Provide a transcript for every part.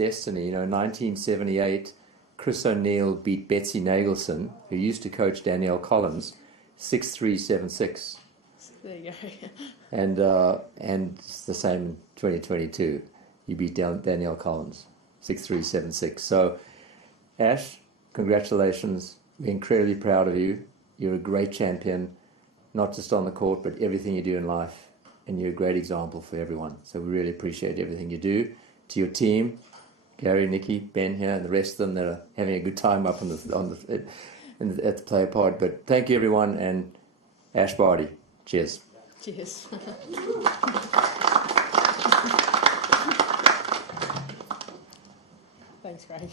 destiny. You know, in 1978, Chris O'Neill beat Betsy Nagelson, who used to coach Danielle Collins, 6-3, 7-6. There you go. And it's the same in 2022. You beat Danielle Collins, 6-3, 7-6. So, Ash, congratulations. We're incredibly proud of you. You're a great champion, not just on the court, but everything you do in life. And you're a great example for everyone. So we really appreciate everything you do. To your team, Gary, Nikki, Ben here, and the rest of them that are having a good time up at the player pod. But thank you, everyone, and Ash Barty. Cheers. Cheers. Thanks, Craig.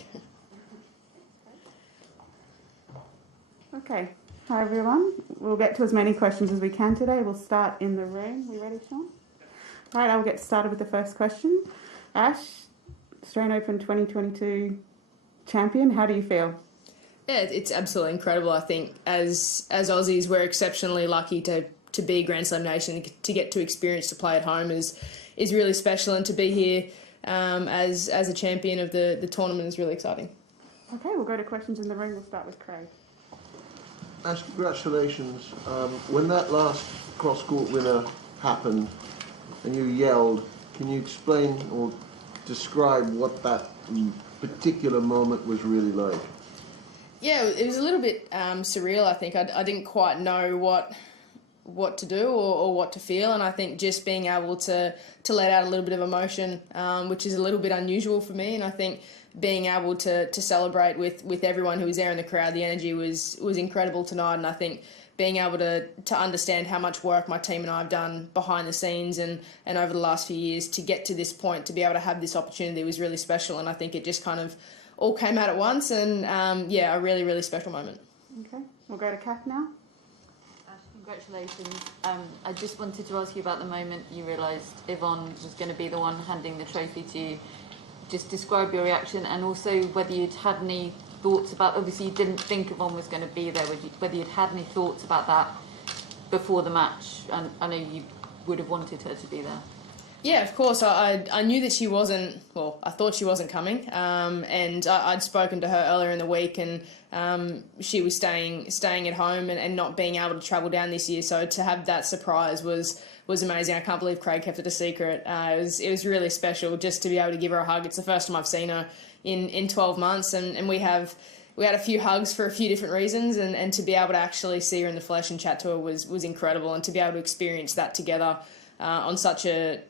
Okay. Hi, everyone. We'll get to as many questions as we can today. We'll start in the room. We ready, Sean? All right, I'll get started with the first question. Ash, Australian Open 2022 champion, how do you feel? Yeah, it's absolutely incredible. I think as Aussies, we're exceptionally lucky to be Grand Slam nation, to get to experience to play at home is really special, and to be here as a champion of the tournament is really exciting. Okay, we'll go to questions in the room. We'll start with Craig. Ash, congratulations. When that last cross-court winner happened and you yelled, can you explain or describe what that particular moment was really like? Yeah, it was a little bit surreal, I think. I didn't quite know what to do or what to feel, and I think just being able to let out a little bit of emotion, which is a little bit unusual for me, and I think being able to celebrate with everyone who was there in the crowd, the energy was incredible tonight, and I think being able to understand how much work my team and I have done behind the scenes and over the last few years to get to this point, to be able to have this opportunity was really special, and I think it just kind of all came out at once, and a really, really special moment. Okay, we'll go to Kath now. Congratulations. I just wanted to ask you about the moment you realised Yvonne was going to be the one handing the trophy to you. Just describe your reaction, and also whether you'd had any thoughts about, obviously you didn't think Yvonne was going to be there, whether you'd had any thoughts about that before the match, and I know you would have wanted her to be there. Yeah, of course. I knew that she wasn't, well, I thought she wasn't coming, and I'd spoken to her earlier in the week, and she was staying at home and not being able to travel down this year, so to have that surprise was amazing. I can't believe Craig kept it a secret. It was really special just to be able to give her a hug. It's the first time I've seen her in 12 months, and we had a few hugs for a few different reasons, and to be able to actually see her in the flesh and chat to her was incredible, and to be able to experience that together on such a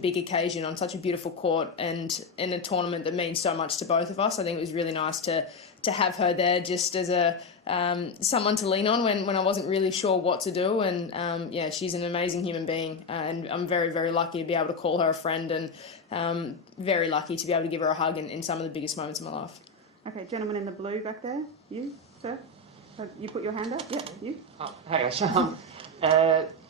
big occasion, on such a beautiful court, and in a tournament that means so much to both of us. I think it was really nice to have her there just as a someone to lean on when I wasn't really sure what to do. And she's an amazing human being, and I'm very, very lucky to be able to call her a friend, and very lucky to be able to give her a hug in some of the biggest moments of my life. Okay, gentleman in the blue back there. You, sir? You put your hand up? Yeah, you. Oh, hey, Ash.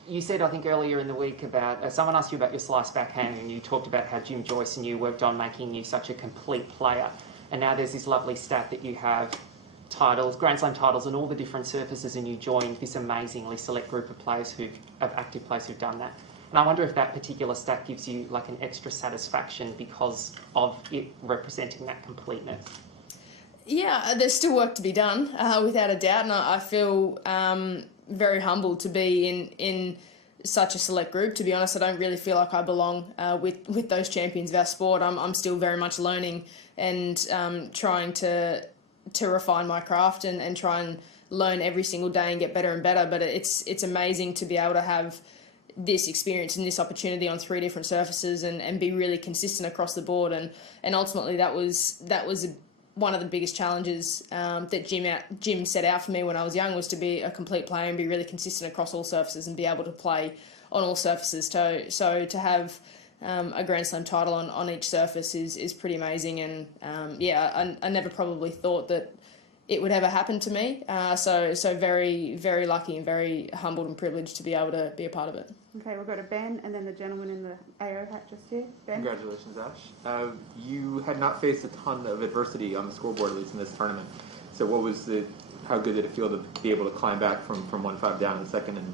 You said, I think, earlier in the week about, someone asked you about your slice backhand, and you talked about how Jim Joyce and you worked on making you such a complete player. And now there's this lovely stat that you have titles, Grand Slam titles, and all the different surfaces, and you joined this amazingly select group of players of active players who've done that. And I wonder if that particular stat gives you like an extra satisfaction because of it representing that completeness. Yeah, there's still work to be done, without a doubt, and I feel very humbled to be in such a select group. To be honest, I don't really feel like I belong with those champions of our sport. I'm still very much learning and trying to refine my craft and try and learn every single day and get better and better. But it's amazing to be able to have this experience and this opportunity on 3 different surfaces and be really consistent across the board. And ultimately that was one of the biggest challenges that Jim set out for me when I was young, was to be a complete player and be really consistent across all surfaces and be able to play on all surfaces. So to have a Grand Slam title on each surface is pretty amazing. And I never probably thought that it would ever happen to me. So very, very lucky and very humbled and privileged to be able to be a part of it. Okay, we'll go to Ben, and then the gentleman in the AO hat just here. Ben? Congratulations, Ash. You had not faced a ton of adversity on the scoreboard, at least in this tournament. So how good did it feel to be able to climb back from 1-5 down in the second, and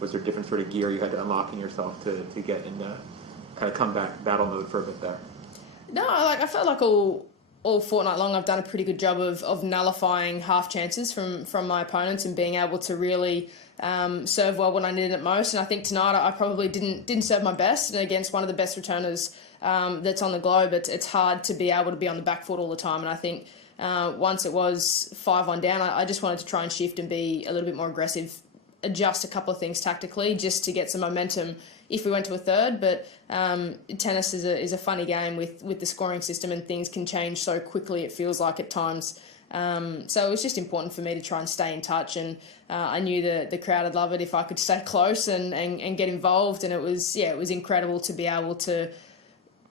was there different sort of gear you had to unlock in yourself to get into kind of comeback battle mode for a bit there? No, I felt like all fortnight long I've done a pretty good job of nullifying half chances from my opponents and being able to really serve well when I needed it most. And I think tonight I probably didn't serve my best, and against one of the best returners that's on the globe, it's hard to be able to be on the back foot all the time. And I think once it was 5-1 down, I just wanted to try and shift and be a little bit more aggressive, adjust a couple of things tactically just to get some momentum if we went to a third. But tennis is a funny game with the scoring system, and things can change so quickly, it feels like at times. So it was just important for me to try and stay in touch, and I knew the crowd would love it if I could stay close and get involved. And it was incredible to be able to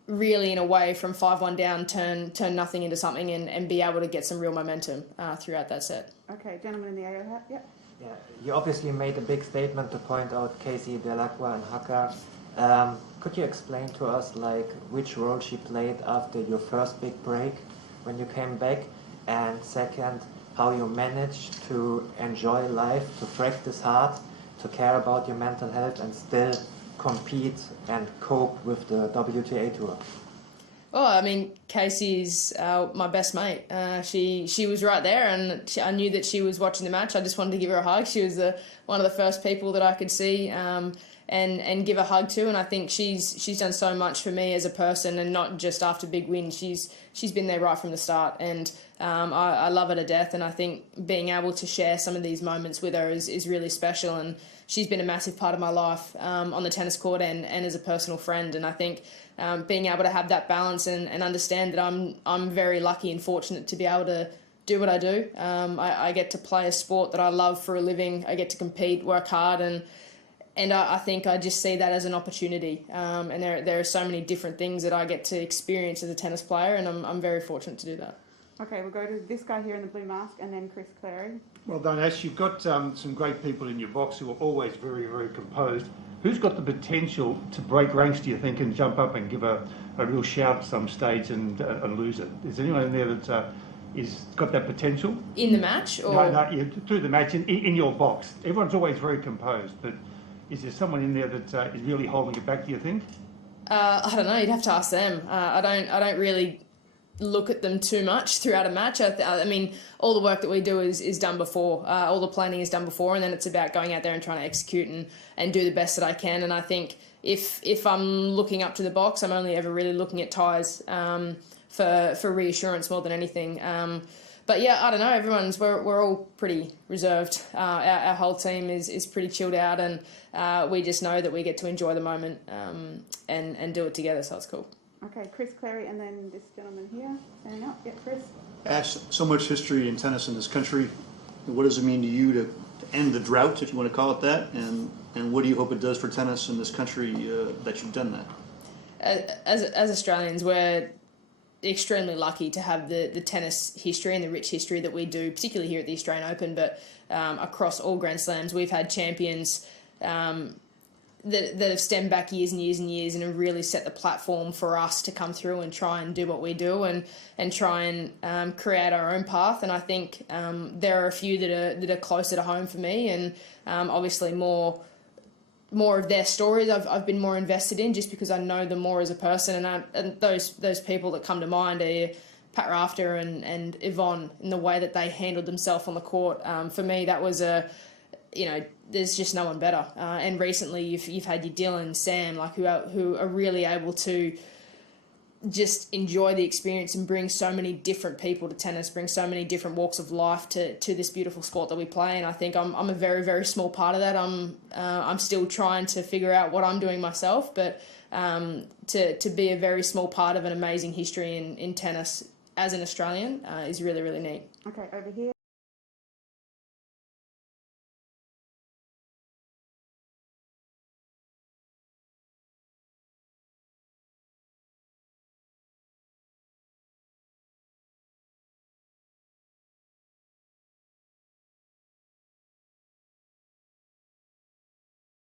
really, in a way, from 5-1 down, turn nothing into something and be able to get some real momentum throughout that set. Okay, gentleman in the AO hat, yep. Yeah, you obviously made a big statement to point out Casey Delacroix and Haka. Could you explain to us which role she played after your first big break when you came back, and second, how you managed to enjoy life, to practice hard, to care about your mental health, and still compete and cope with the WTA tour? Oh, I mean, Casey's my best mate. She was right there, and I knew that she was watching the match. I just wanted to give her a hug. She was one of the first people that I could see and give a hug to. And I think she's done so much for me as a person, and not just after big wins. She's been there right from the start, and I love her to death. And I think being able to share some of these moments with her is really special. And she's been a massive part of my life on the tennis court and as a personal friend. And I think being able to have that balance and understand that I'm very lucky and fortunate to be able to do what I do. I get to play a sport that I love for a living. I get to compete, work hard, and I think I just see that as an opportunity. And there are so many different things that I get to experience as a tennis player, and I'm very fortunate to do that. Okay, we'll go to this guy here in the blue mask, and then Chris Clary. Well done, Ash. You've got some great people in your box who are always very, very composed. Who's got the potential to break ranks, do you think, and jump up and give a real shout at some stage and lose it? Is there anyone in there that is got that potential? In the match? Or? No, yeah, through the match, in your box. Everyone's always very composed, but is there someone in there that is really holding it back, do you think? I don't know. You'd have to ask them. I don't really look at them too much throughout a match. I mean, all the work that we do is done before. All the planning is done before, and then it's about going out there and trying to execute and do the best that I can. And I think if I'm looking up to the box, I'm only ever really looking at ties for reassurance more than anything. But yeah, I don't know. We're all pretty reserved. Our whole team is pretty chilled out, and we just know that we get to enjoy the moment and do it together. So it's cool. Okay, Chris Clary, and then this gentleman here. Standing up. Yep, Chris. Ash, so much history in tennis in this country. What does it mean to you to end the drought, if you want to call it that? And what do you hope it does for tennis in this country that you've done that? As Australians, we're extremely lucky to have the tennis history and the rich history that we do, particularly here at the Australian Open, but across all Grand Slams. We've had champions that have stemmed back years and years and years and have really set the platform for us to come through and try and do what we do and try and create our own path. And I think there are a few that are closer to home for me, and obviously more of their stories I've been more invested in, just because I know them more as a person. And those people that come to mind are Pat Rafter and Yvonne, in the way that they handled themselves on the court. For me, that was there's just no one better. And recently, you've had your Dylan, Sam, who are really able to just enjoy the experience and bring so many different people to tennis, bring so many different walks of life to this beautiful sport that we play. And I think I'm a very, very small part of that. I'm still trying to figure out what I'm doing myself, but to be a very small part of an amazing history in tennis as an Australian is really, really neat. Okay, over here.